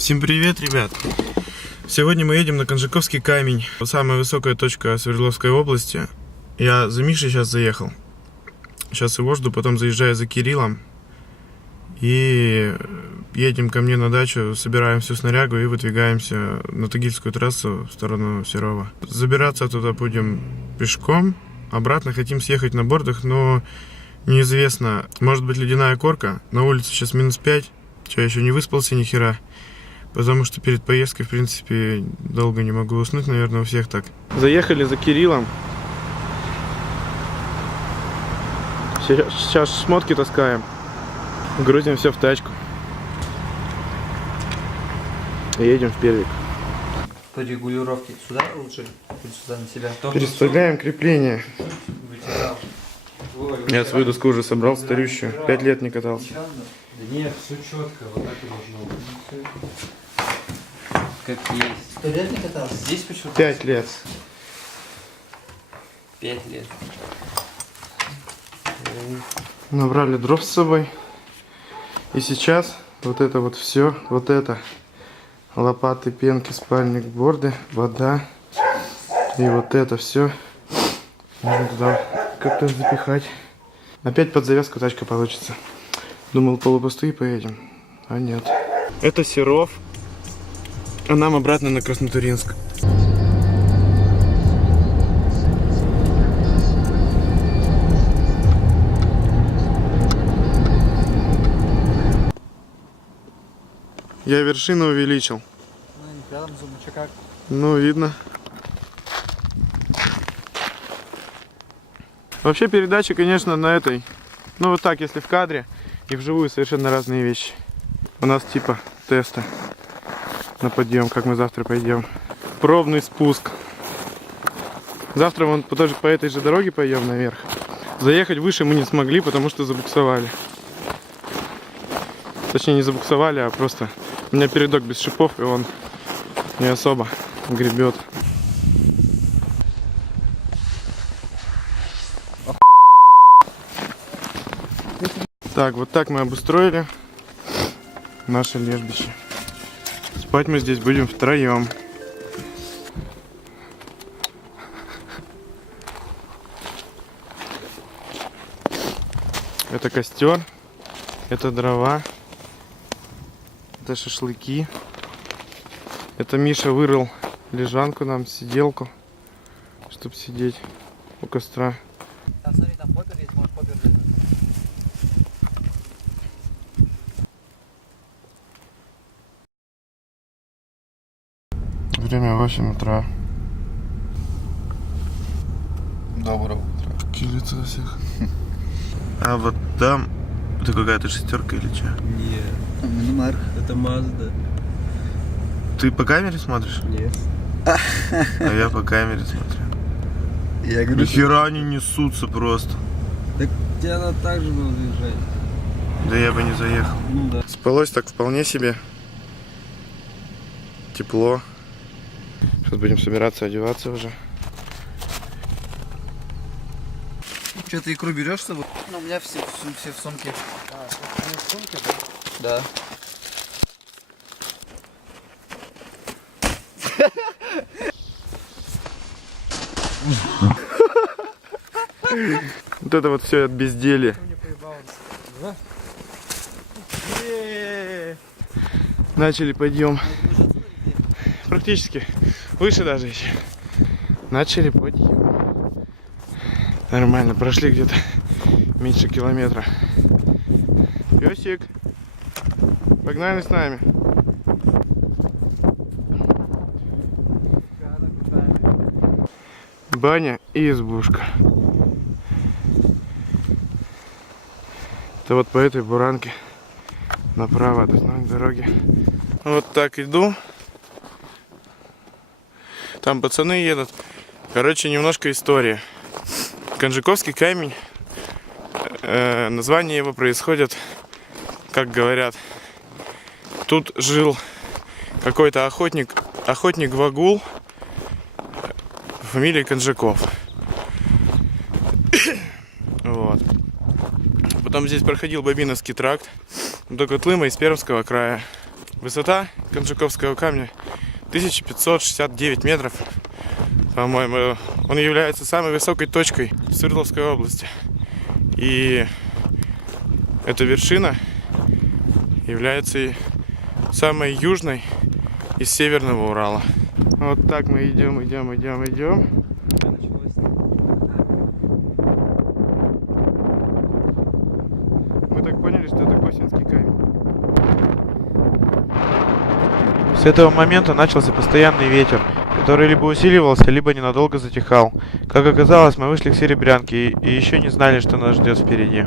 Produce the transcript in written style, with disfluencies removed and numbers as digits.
Всем привет, ребят! Сегодня мы едем на Конжаковский камень, самая высокая точка Свердловской области. Я за Мишей сейчас заехал. Сейчас его жду, потом заезжаю за Кириллом. И едем ко мне на дачу, собираем всю снарягу и выдвигаемся на Тагильскую трассу в сторону Серова. Забираться туда будем пешком. Обратно хотим съехать на бордах, но неизвестно. Может быть ледяная корка. На улице сейчас -5. Я еще не выспался ни хера. Потому что перед поездкой, в принципе, долго не могу уснуть, наверное, у всех так. Заехали за Кириллом. Сейчас шмотки таскаем. Грузим все в тачку. И едем в Первик. По регулировке сюда лучше? Или сюда на себя? Переставляем крепление. Вытирал. Я свою доску уже собрал, старющую. 5 лет не катался. Да нет, все четко, вот так и должно быть. Как есть. 100 лет не катался? Здесь почему-то? 5 лет. 5 лет. Набрали дров с собой. И сейчас вот это вот все, вот это. Лопаты, пенки, спальник, борды, вода. И вот это все. Можно туда как-то запихать. Опять под завязку тачка получится. Думал, полупустые поедем. А нет. Это Серов. А нам обратно на Краснотуринск. Я вершину увеличил. Ну, не рядом зубочек как. Ну, видно. Вообще передача, конечно, на этой. Ну, вот так, если в кадре. И вживую совершенно разные вещи. У нас типа теста на подъем, как мы завтра пойдем. Пробный спуск. Завтра вон по этой же дороге пойдем наверх. Заехать выше мы не смогли, потому что забуксовали. Точнее, не забуксовали, а просто у меня передок без шипов, и он не особо гребет. Так, вот так мы обустроили наше лежбище. Спать мы здесь будем втроем. Это костер, это дрова, это шашлыки. Это Миша вырыл лежанку нам, сиделку, чтобы сидеть у костра. Там, смотри, там поппер есть, можешь поппер взять. Время 8 утра. Доброго утра. Какие лица у всех. А вот там, это какая-то шестерка или что? Нет, Миномарк. это Mazda. Ты по камере смотришь? Нет. А я по камере смотрю. Я говорю, Нихера они несутся просто. Так тебе надо так же было заезжать. Да я бы не заехал. Ну да. Спалось так вполне себе. Тепло. Сейчас будем собираться, одеваться уже. Что, ты икру берешь с собой? Ну, у меня все в сумке. А, в сумке, да? Да. Вот это вот все от безделья. Начали подъем. Практически. Выше даже еще. Начали подъем. Нормально. Прошли где-то меньше километра. Песик. Погнали с нами. Баня и избушка. Это вот по этой буранке направо от основной дороги. Вот так иду. Там пацаны едут. Короче, немножко истории. Конжаковский камень. Название его происходит, как говорят, тут жил какой-то охотник-вагул фамилии Конжаков. Вот. Потом здесь проходил Бабиновский тракт до Котлыма из Пермского края. Высота Конжаковского камня 1569 метров. По-моему, он является самой высокой точкой в Свердловской области. И эта вершина является и самой южной из Северного Урала. Вот так мы идем. Мы так поняли, что это Косинский камень. С этого момента начался постоянный ветер, который либо усиливался, либо ненадолго затихал. Как оказалось, мы вышли к Серебрянке и еще не знали, что нас ждет впереди.